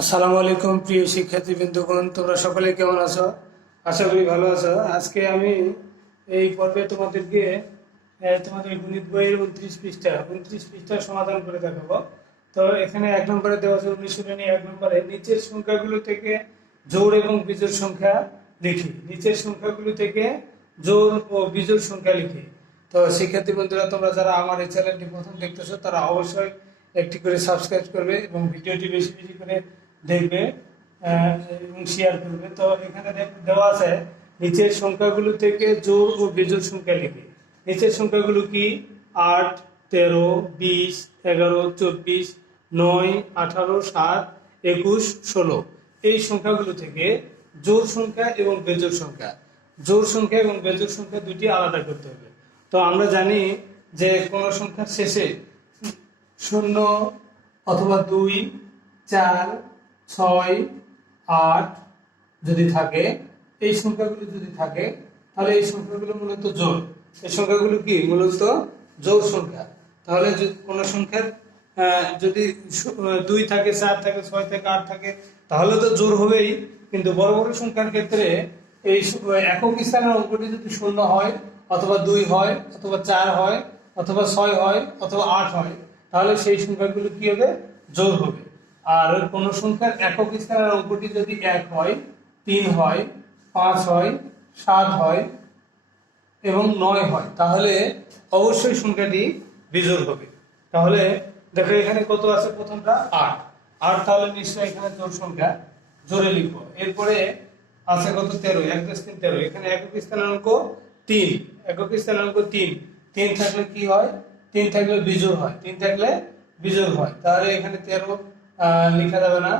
আসসালামু আলাইকুম, প্রিয় শিক্ষার্থী বৃন্দগণ তোমরা সকলে কেমন আছো? আশা করি ভালো আছো। আজকে আমি এই পর্বে তোমাদেরকে তোমাদের গণিত বইয়ের উনত্রিশ পৃষ্ঠা, উনত্রিশ পৃষ্ঠার সমাধান করে দেখাবো। তো এখানে এক নম্বরে দেওয়া আছে অনুশীলনী এক নম্বরে, নিচের সংখ্যাগুলো থেকে জোড় এবং বিজোড় সংখ্যা লিখি। নিচের সংখ্যাগুলো থেকে জোড় ও বিজোড় সংখ্যা লিখি। তো শিক্ষার্থী বন্ধুরা তোমরা যারা আমার এই চ্যানেলটি প্রথম দেখতেছো, তারা অবশ্যই একটি করে সাবস্ক্রাইব করবে এবং ভিডিওটি বেশি বেশি করে দেখবে এবং শেয়ার করবে। তো এখানে দেওয়া আছে, নিচের সংখ্যাগুলো থেকে জোর ও বিজোড় সংখ্যা লিখে। নিচের সংখ্যাগুলো কি? আট, তেরো, বিশ, এগারো, চব্বিশ, নয়, আঠারো, সাত, একুশ, ষোলো। এই সংখ্যাগুলো থেকে জোর সংখ্যা এবং বেজোড় সংখ্যা। জোর সংখ্যা এবং বেজোড় সংখ্যা দুটি আলাদা করতে হবে। তো আমরা জানি যে কোনো সংখ্যার শেষে শূন্য অথবা দুই, চার ছয়, আট যদি থাকে, এই সংখ্যাগুলো যদি থাকে, তাহলে এই সংখ্যাগুলো মূলত জোড়। এই সংখ্যাগুলো কি? মূলত জোড় সংখ্যা। তাহলে কোনো সংখ্যার যদি দুই থাকে, চার থাকে, ছয় থাকে, আট থাকে, তাহলে তো জোর হবেই। কিন্তু বড় বড় সংখ্যার ক্ষেত্রে এই একক স্থানের অঙ্কটি যদি শূন্য হয়, অথবা দুই হয়, অথবা চার হয়, অথবা ছয় হয়, অথবা আট হয়, তাহলে সেই সংখ্যাগুলো কি হবে? জোর হবে। আর কোন সংখ্যার একক স্থানের অঙ্কটি যদি এক হয়, তিন হয়, পাঁচ হয়, সাত হয় এবং নয় হয়, তাহলে অবশ্যই সংখ্যাটি বিজোর হবে। তাহলে দেখো এখানে কত আছে প্রথমটা? আট। আট তাহলে নিশ্চয়ই এখানে জোর সংখ্যা, জোরে লিখব। এরপরে আছে কত? তেরো। এক দশ তিন তেরো। এখানে একক স্থানাঙ্ক তিন। একক স্থানাঙ্ক তিন। তিন থাকলে কি হয়? তিন থাকলে বিজোর হয়। তিন থাকলে বিজোর হয়। তাহলে এখানে তেরো লেখা যাবে না।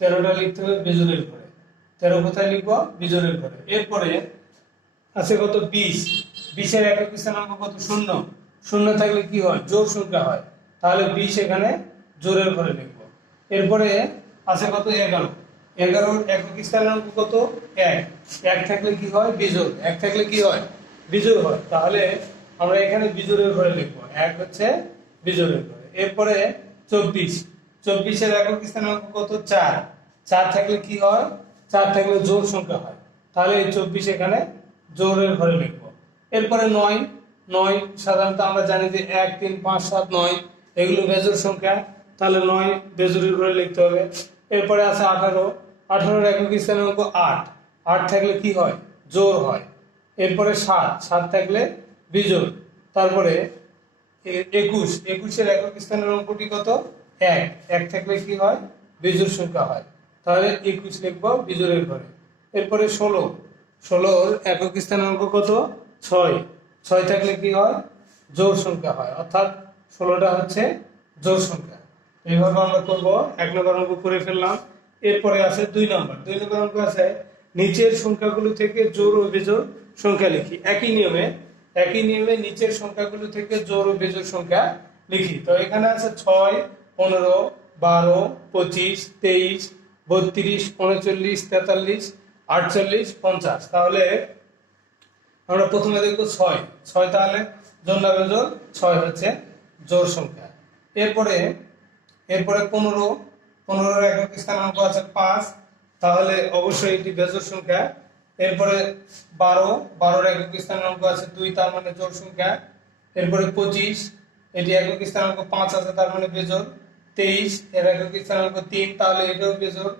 তেরোটা লিখতে হবে, বিজোড়ের ঘরে তেরো কোথায় লিখব? বিজোড়ের ঘরে এরপরে আছে কত? বিশ। বিশের একক স্থানাঙ্ক কত? শূন্য। শূন্য থাকলে কি হয়? জোর সংখ্যা হয়। তাহলে বিশ এখানে জোরের ঘরে লিখব। এরপরে আছে কত? এগারো। এগারোর একক স্থানাঙ্ক কত? এক। এক থাকলে কি হয়? বিজোড়। এক থাকলে কি হয়? বিজোড় হয়। তাহলে আমরা এখানে বিজোড়ের ঘরে লিখব। এক হচ্ছে বিজোড়ের ঘরে এরপরে চব্বিশ। চব্বিশের একক স্থানাঙ্ক কত? চার। চার থাকলে কি হয়? চার থাকলে জোর সংখ্যা হয়। তাহলে এই চব্বিশ এখানে জোরের ঘরে লিখব। এরপরে নয়। নয় সাধারণত আমরা জানি যে এক, তিন, পাঁচ, সাত, নয়, এগুলো বেজোর সংখ্যা। তাহলে নয় বেজোরের ঘরে লিখতে হবে। এরপরে আছে আঠারো। আঠারোর একক স্থানাঙ্ক আট। আট থাকলে কি হয়? জোর হয়। এরপরে সাত। সাত থাকলে বিজোড়। তারপরে একুশ। একুশের একক স্থানের অঙ্কটি কত? এক এক থাকলে কি হয়? বিজোড় সংখ্যা হয়। তাহলে একুশ লিখব বিজোড়ের ঘরে। এরপরে ষোলো। ষোলোর একক স্থানাঙ্ক কত? ছয়। ছয় থাকলে কি হয়? জোর সংখ্যা হয়। অর্থাৎ ষোলোটা হচ্ছে জোর সংখ্যা। এইভাবে আমরা করব। এক নম্বর অঙ্ক করে ফেললাম। এরপরে আছে দুই নম্বর। দুই নম্বর অঙ্ক আছে নিচের সংখ্যাগুলো থেকে জোর ও বেজোর সংখ্যা লিখি। একই নিয়মে একই নিয়মে নিচের সংখ্যাগুলো থেকে জোর ও বেজোড় সংখ্যা লিখি। তো এখানে আছে ছয় পনেরো, বারো, পঁচিশ, তেইশ, বত্রিশ, উনচল্লিশ, তেতাল্লিশ, আটচল্লিশ, পঞ্চাশ। তাহলে আমরা প্রথমে দেখব ছয়। ছয় তাহলে জোর না ছয় হচ্ছে জোর সংখ্যা। এরপরে এরপরে পনেরো। পনেরোর একক স্থানাঙ্ক আছে পাঁচ। তাহলে অবশ্যই এটি বেজোর সংখ্যা। এরপরে বারো। বারোর একক স্থানাঙ্ক আছে দুই, তার মানে জোর সংখ্যা। এরপরে পঁচিশ। এটি একক স্থানাঙ্ক পাঁচ আছে, তার মানে বেজোর। তেইশ, এর একক স্থানাঙ্ক তিন, তাহলে এটাও বেজোর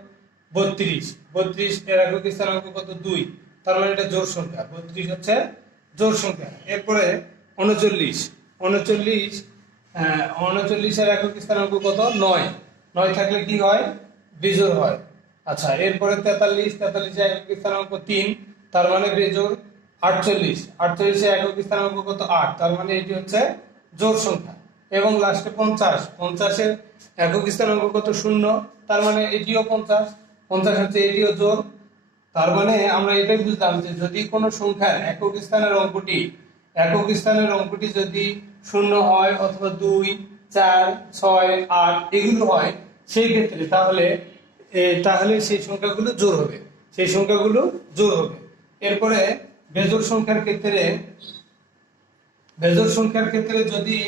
বত্রিশ। বত্রিশ, এর একক স্থানাঙ্ক কত? দুই। তার মানে এটা জোর সংখ্যা। বত্রিশ হচ্ছে জোর সংখ্যা। এরপরে উনচল্লিশ। উনচল্লিশ উনচল্লিশের একক স্থানাঙ্ক কত? নয়। নয় থাকলে কি হয়? বেজোর হয়। আচ্ছা এরপরে তেতাল্লিশ তেতাল্লিশের একক স্থানাঙ্ক তিন, তার মানে বেজোর আটচল্লিশ। আটচল্লিশের একক স্থানাঙ্ক কত? আট। তার মানে এটি হচ্ছে জোর সংখ্যা। এবং লাস্টে পঞ্চাশ। পঞ্চাশের একক স্থানাঙ্ক কত? শূন্য। তার মানে এটিও পঞ্চাশ। পঞ্চাশ হচ্ছে এটিও জোর। তার মানে আমরা এটাই বুঝলাম যে যদি কোনো সংখ্যার একক স্থানের অঙ্কটি, একক স্থানের অঙ্কটি যদি শূন্য হয় অথবা দুই, চার, ছয়, আট এগুলো হয়, সেই ক্ষেত্রে তাহলে তাহলে সেই সংখ্যাগুলো জোর হবে। সেই সংখ্যাগুলো জোর হবে। এরপরে বেজোর সংখ্যার ক্ষেত্রে বেজোর সংখ্যার ক্ষেত্রে যদি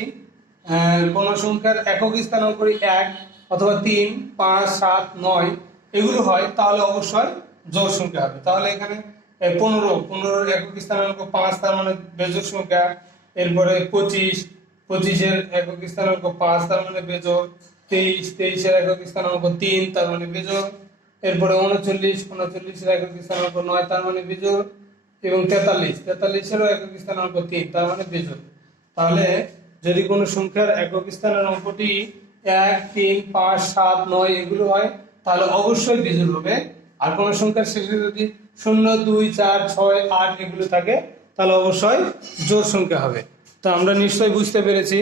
কোন সংখ্যার একক স্থানাঙ্ক এক অথবা তিন, পাঁচ, সাত, নয়, এগুলো হয়, তাহলে অবশ্যই জোর সংখ্যা হবে। তাহলে এখানে পনেরো পনেরো একক স্থানাঙ্ক পাঁচ, তার মানে বেজোর সংখ্যা। এরপরে পঁচিশ, পঁচিশের একক স্থানাঙ্ক পাঁচ, তার মানে বেজোর তেইশ, তেইশের একক স্থানাঙ্ক তিন, তার মানে বেজোর এরপরে উনচল্লিশ, উনচল্লিশের একক স্থানাঙ্ক নয়, তার মানে বেজোর এবং তেতাল্লিশ, তেতাল্লিশেরও একক স্থানাঙ্ক তিন, তার মানে বেজোর তাহলে যদি কোনো সংখ্যার একক স্থানের অঙ্কটি এক, তিন, পাঁচ, সাত, নয় এগুলো হয়, তাহলে অবশ্যই বিজোড় হবে। আর কোনো সংখ্যার শেষে যদি শূন্য, দুই, চার, ছয়, আট এগুলো থাকে, তাহলে অবশ্যই জোর সংখ্যা হবে। তো আমরা নিশ্চয়ই বুঝতে পেরেছি।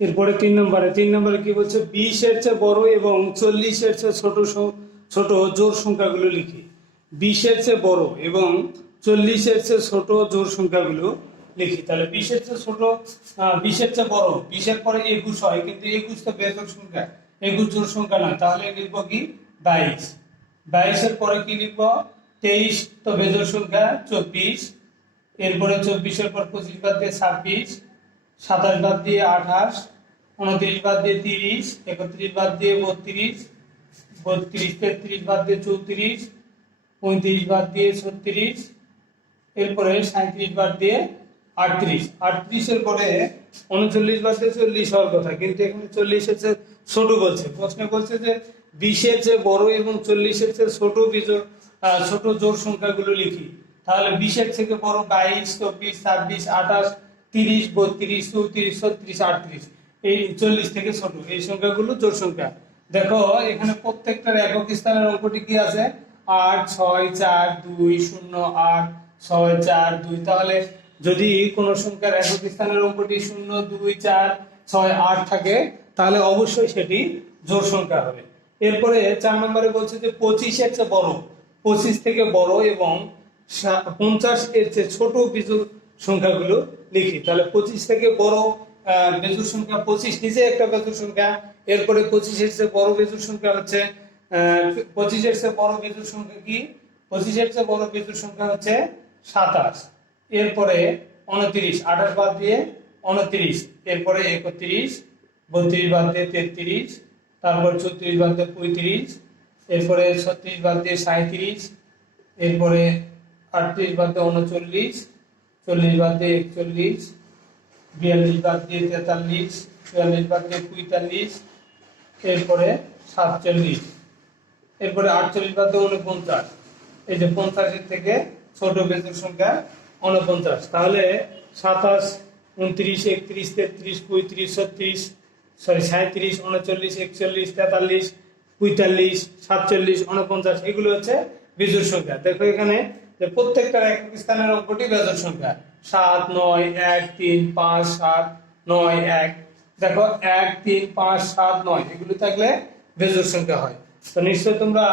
এরপরে তিন নম্বরে তিন নম্বরে কি বলছে? বিশের চেয়ে বড় এবং চল্লিশের চেয়ে ছোট ছোট জোর সংখ্যাগুলো লিখি। বিশের চেয়ে বড় এবং চল্লিশের চেয়ে ছোট জোর সংখ্যাগুলো লিখি। তাহলে বিশের চেয়ে ছোট বিশের চেয়ে বড়। বিশের পরে একুশ হয়, কিন্তু একুশ তো বেজোর সংখ্যা। একুশ জোর সংখ্যা নয় তাহলে লিখব কি? বাইশ। বাইশের পরে কি লিখব? তেইশ, তো বেজোর সংখ্যা চব্বিশ। এরপরে চব্বিশের পর পঁচিশ বাদ দিয়ে ছাব্বিশ। সাতাশ বাদ দিয়ে আঠাশ। উনত্রিশ বাদ দিয়ে তিরিশ। একত্রিশ বাদ দিয়ে বত্রিশ। বত্রিশ, তেত্রিশ বাদ দিয়ে চৌত্রিশ। পঁয়ত্রিশ বাদ দিয়ে ছত্রিশ। এরপরে সাঁত্রিশ বাদ দিয়ে আটত্রিশ। আটত্রিশের পরে উনচল্লিশ বাদ দিয়ে চল্লিশ হওয়ার কথা কিন্তু এখানে চল্লিশের চেয়ে ছোট বলছে। প্রশ্নে বলছে যে বিশের চেয়ে বড় এবং চল্লিশের চেয়ে ছোট আহ, ছোট জোর সংখ্যাগুলো লিখি। তাহলে বিশের থেকে বড় বাইশ চব্বিশ ছাব্বিশ আঠাশ তিরিশ বত্রিশ চৌত্রিশ ছত্রিশ আটত্রিশ। এই চল্লিশ থেকে ছোট এই সংখ্যাগুলো জোড় সংখ্যা। দেখো এখানে প্রত্যেকটার একক স্থানের অঙ্কটি কি আছে? আট ছয় চার দুই শূন্য আট ছয়, চার, দুই, তাহলে যদি কোনো সংখ্যার একক স্থানের অঙ্কটি শূন্য, দুই, চার, ছয়, আট থাকে, তাহলে অবশ্যই সেটি জোড় সংখ্যা হবে। এরপরে চার নম্বরে বলছে যে পঁচিশের চেয়ে বড়। পঁচিশ থেকে বড় এবং পঞ্চাশ এর চেয়ে ছোট বিজুর সংখ্যাগুলো লিখি। তাহলে পঁচিশ থেকে বড় বেজুর সংখ্যা পঁচিশ, নিজে একটা বেজুর সংখ্যা। এরপরে পঁচিশের চেয়ে বড় বেজুর সংখ্যা হচ্ছে পঁচিশের চেয়ে বড় বেজুর সংখ্যা কি? পঁচিশের চেয়ে বড় বেজুর সংখ্যা হচ্ছে সাতাশ। এরপরে উনত্রিশ, আঠাশ বাদ দিয়ে উনত্রিশ। এরপরে একত্রিশ, বত্রিশ বাদ দিয়ে তেত্রিশ, তারপর চৌত্রিশ বাদ দিয়ে পঁয়ত্রিশ, এরপরে ছত্রিশ বাদ দিয়ে সাঁত্রিশ এরপরে আটত্রিশ বাদ দিয়ে উনচল্লিশ, চল্লিশ বাদ দিয়ে একচল্লিশ, বিয়াল্লিশ বাদ দিয়ে তেতাল্লিশ, চুয়াল্লিশ বাদ দিয়ে পঁয়তাল্লিশ, এরপরে সাতচল্লিশ, এরপরে আটচল্লিশ বাদ দিয়ে উনপঞ্চাশ। এই যে পঞ্চাশের থেকে ছোট বেজোর সংখ্যা উনপঞ্চাশ তাহলে সাতাশ, উনত্রিশ, একত্রিশ, তেত্রিশ, পঁয়ত্রিশ, ছত্রিশ, সরি সাঁত্রিশ উনচল্লিশ, একচল্লিশ, তেতাল্লিশ, পঁয়তাল্লিশ, সাতচল্লিশ উনপঞ্চাশ এগুলো হচ্ছে বিজোড় সংখ্যা। দেখো এখানে যে প্রত্যেকটার একক স্থানের অঙ্কটি বেজোড় সংখ্যা। সাত, নয়, এক, তিন, পাঁচ, সাত, নয়, এক। দেখো, এক, তিন, পাঁচ, সাত, নয়, এগুলো থাকলে বেজোড় সংখ্যা হয়। তো নিশ্চয় তোমরা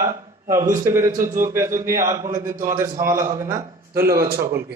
বুঝতে পেরেছ জোর বেতন নিয়ে আর কোনোদিন তোমাদের ঝামেলা হবে না। ধন্যবাদ সকলকে।